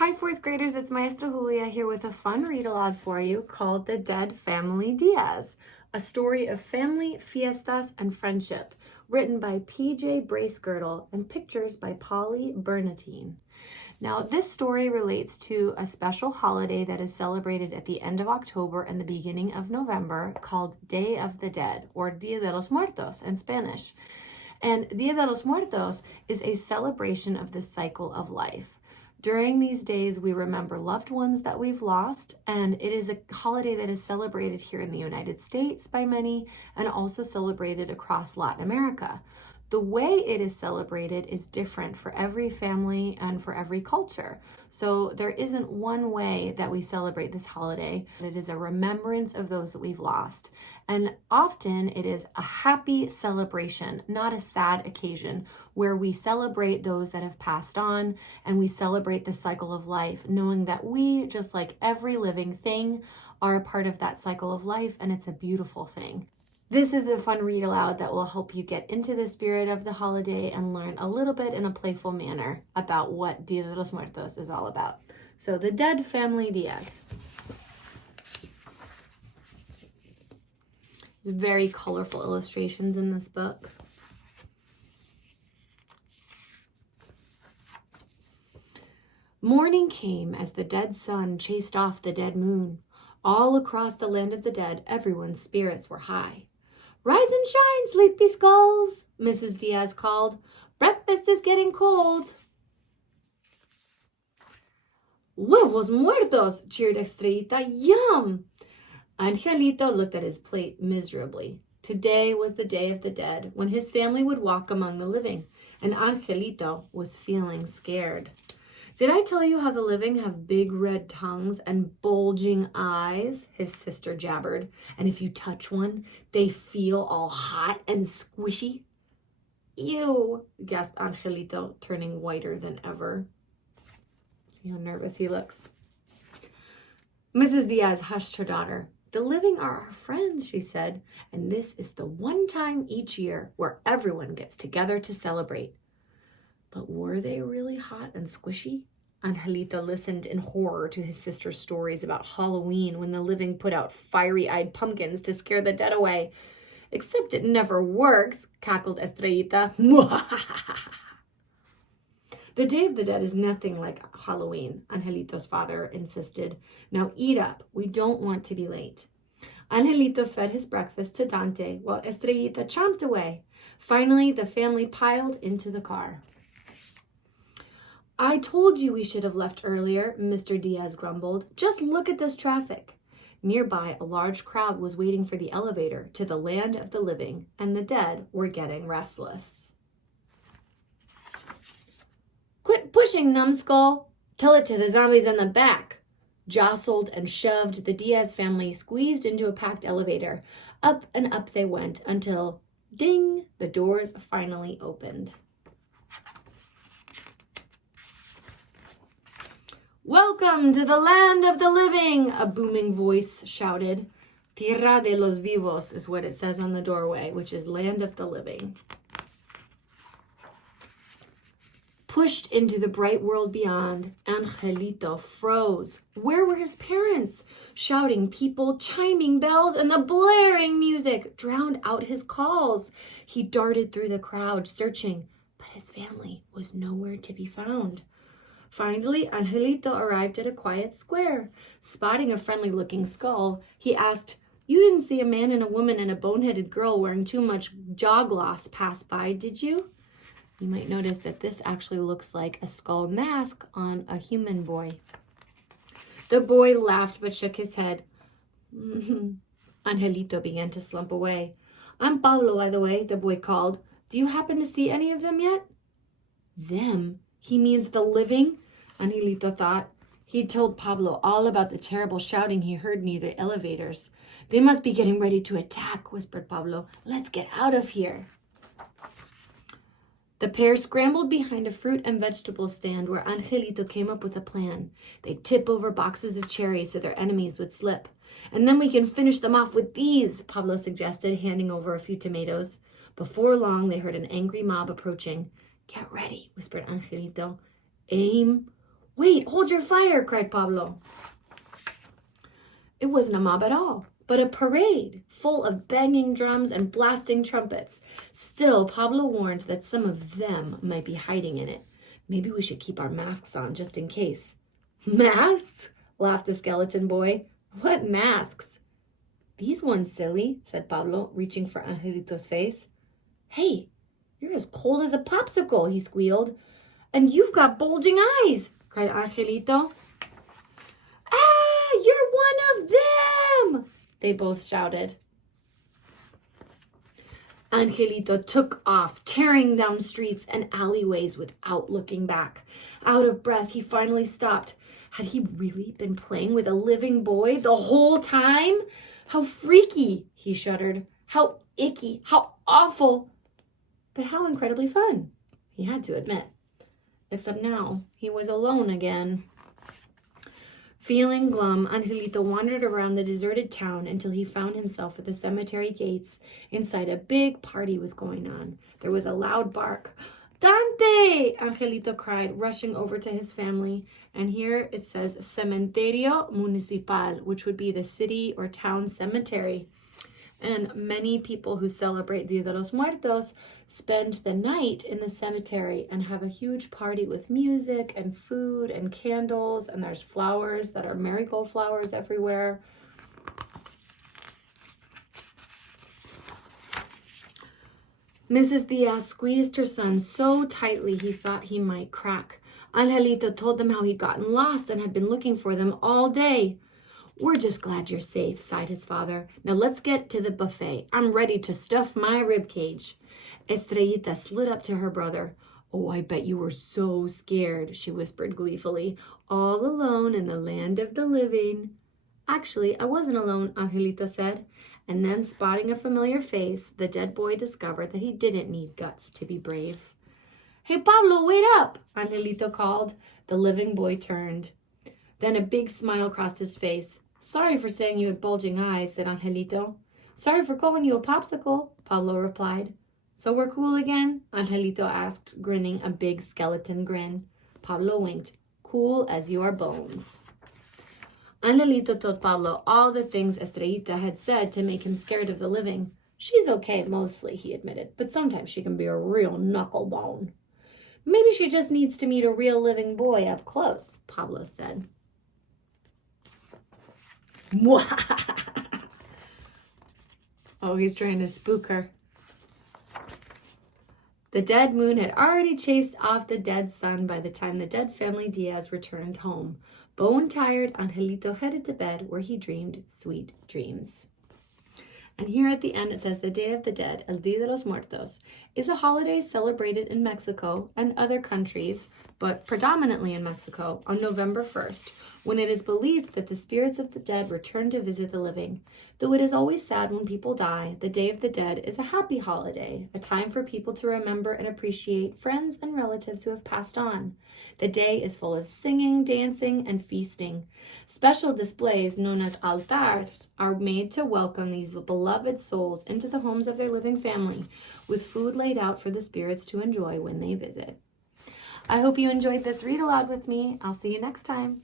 Hi, fourth graders, it's Maestra Julia here with a fun read aloud for you called The Dead Family Diaz, a story of family, fiestas, and friendship, written by P.J. Bracegirdle and pictures by Polly Bernatine. Now, this story relates to a special holiday that is celebrated at the end of October and the beginning of November called Day of the Dead, or Dia de los Muertos in Spanish. And Dia de los Muertos is a celebration of the cycle of life. During these days, we remember loved ones that we've lost, and it is a holiday that is celebrated here in the United States by many and also celebrated across Latin America. The way it is celebrated is different for every family and for every culture. So there isn't one way that we celebrate this holiday. It is a remembrance of those that we've lost. And often it is a happy celebration, not a sad occasion, where we celebrate those that have passed on and we celebrate the cycle of life, knowing that we, just like every living thing, are a part of that cycle of life, and it's a beautiful thing. This is a fun read aloud that will help you get into the spirit of the holiday and learn a little bit in a playful manner about what Dia de los Muertos is all about. So, The Dead Family Diaz. There's very colorful illustrations in this book. Morning came as the dead sun chased off the dead moon. All across the land of the dead, everyone's spirits were high. "Rise and shine, sleepy skulls," Mrs. Diaz called. "Breakfast is getting cold." "Huevos muertos," cheered Estrellita. "Yum!" Angelito looked at his plate miserably. Today was the Day of the Dead, when his family would walk among the living, and Angelito was feeling scared. "Did I tell you how the living have big red tongues and bulging eyes?" his sister jabbered. "And if you touch one, they feel all hot and squishy." "Ew," gasped Angelito, turning whiter than ever. See how nervous he looks. Mrs. Diaz hushed her daughter. "The living are our friends," she said, "and this is the one time each year where everyone gets together to celebrate." But were they really hot and squishy? Angelito listened in horror to his sister's stories about Halloween when the living put out fiery-eyed pumpkins to scare the dead away. "Except it never works," cackled Estrellita. "The Day of the Dead is nothing like Halloween," Angelito's father insisted. "Now eat up. We don't want to be late." Angelito fed his breakfast to Dante while Estrellita chomped away. Finally, the family piled into the car. "I told you we should have left earlier," Mr. Diaz grumbled. "Just look at this traffic." Nearby, a large crowd was waiting for the elevator to the land of the living, and the dead were getting restless. "Quit pushing, numbskull! Tell it to the zombies in the back!" Jostled and shoved, the Diaz family squeezed into a packed elevator. Up and up they went until, ding, the doors finally opened. "Welcome to the land of the living," a booming voice shouted. Tierra de los vivos is what it says on the doorway, which is land of the living. Pushed into the bright world beyond, Angelito froze. Where were his parents? Shouting people, chiming bells, and the blaring music drowned out his calls. He darted through the crowd, searching, but his family was nowhere to be found. Finally, Angelito arrived at a quiet square. Spotting a friendly-looking skull, he asked, "You didn't see a man and a woman and a bone-headed girl wearing too much jaw gloss pass by, did you?" You might notice that this actually looks like a skull mask on a human boy. The boy laughed but shook his head. Angelito began to slump away. "I'm Pablo, by the way," the boy called. "Do you happen to see any of them yet?" Them? He means the living? Angelito thought. He'd told Pablo all about the terrible shouting he heard near the elevators. "They must be getting ready to attack," whispered Pablo. "Let's get out of here." The pair scrambled behind a fruit and vegetable stand where Angelito came up with a plan. They'd tip over boxes of cherries so their enemies would slip. "And then we can finish them off with these," Pablo suggested, handing over a few tomatoes. Before long, they heard an angry mob approaching. "Get ready," whispered Angelito. "Aim. Wait, hold your fire, cried Pablo. It wasn't a mob at all, but a parade full of banging drums and blasting trumpets. Still, Pablo warned that some of them might be hiding in it. Maybe we should keep our masks on just in case. Masks? Laughed the skeleton boy. What masks? These ones, silly, said Pablo, reaching for Angelito's face. Hey, you're as cold as a popsicle, he squealed. And you've got bulging eyes, cried Angelito. Ah, you're one of them, they both shouted. Angelito took off, tearing down streets and alleyways without looking back. Out of breath, he finally stopped. Had he really been playing with a living boy the whole time? How freaky, he shuddered. How icky, how awful. But how incredibly fun, he had to admit. Except now, he was alone again. Feeling glum, Angelito wandered around the deserted town until he found himself at the cemetery gates. Inside, a big party was going on. There was a loud bark. Dante! Angelito cried, rushing over to his family. And here it says Cementerio Municipal, which would be the city or town cemetery. And many people who celebrate Dia de los Muertos spend the night in the cemetery and have a huge party with music and food and candles. And there's flowers that are marigold flowers everywhere. Mrs. Diaz squeezed her son so tightly he thought he might crack. Angelito told them how he'd gotten lost and had been looking for them all day. We're just glad you're safe, sighed his father. Now let's get to the buffet. I'm ready to stuff my ribcage. Estrellita slid up to her brother. Oh, I bet you were so scared, she whispered gleefully. All alone in the land of the living. Actually, I wasn't alone, Angelito said. And then, spotting a familiar face, the dead boy discovered that he didn't need guts to be brave. Hey, Pablo, wait up, Angelito called. The living boy turned. Then a big smile crossed his face. Sorry for saying you had bulging eyes, said Angelito. Sorry for calling you a popsicle, Pablo replied. So we're cool again? Angelito asked, grinning a big skeleton grin. Pablo winked. Cool as your bones. Angelito told Pablo all the things Estrellita had said to make him scared of the living. She's okay mostly, he admitted, but sometimes she can be a real knucklebone. Maybe she just needs to meet a real living boy up close, Pablo said. Oh, he's trying to spook her. The dead moon had already chased off the dead sun by the time the Dead Family Diaz returned home. Bone-tired, Angelito headed to bed where he dreamed sweet dreams. And here at the end it says the Day of the Dead, El Día de los Muertos, is a holiday celebrated in Mexico and other countries, but predominantly in Mexico, on November 1st, when it is believed that the spirits of the dead return to visit the living. Though it is always sad when people die, the Day of the Dead is a happy holiday, a time for people to remember and appreciate friends and relatives who have passed on. The day is full of singing, dancing, and feasting. Special displays known as altars are made to welcome these beloved souls into the homes of their living family, with food laid out for the spirits to enjoy when they visit. I hope you enjoyed this read aloud with me. I'll see you next time.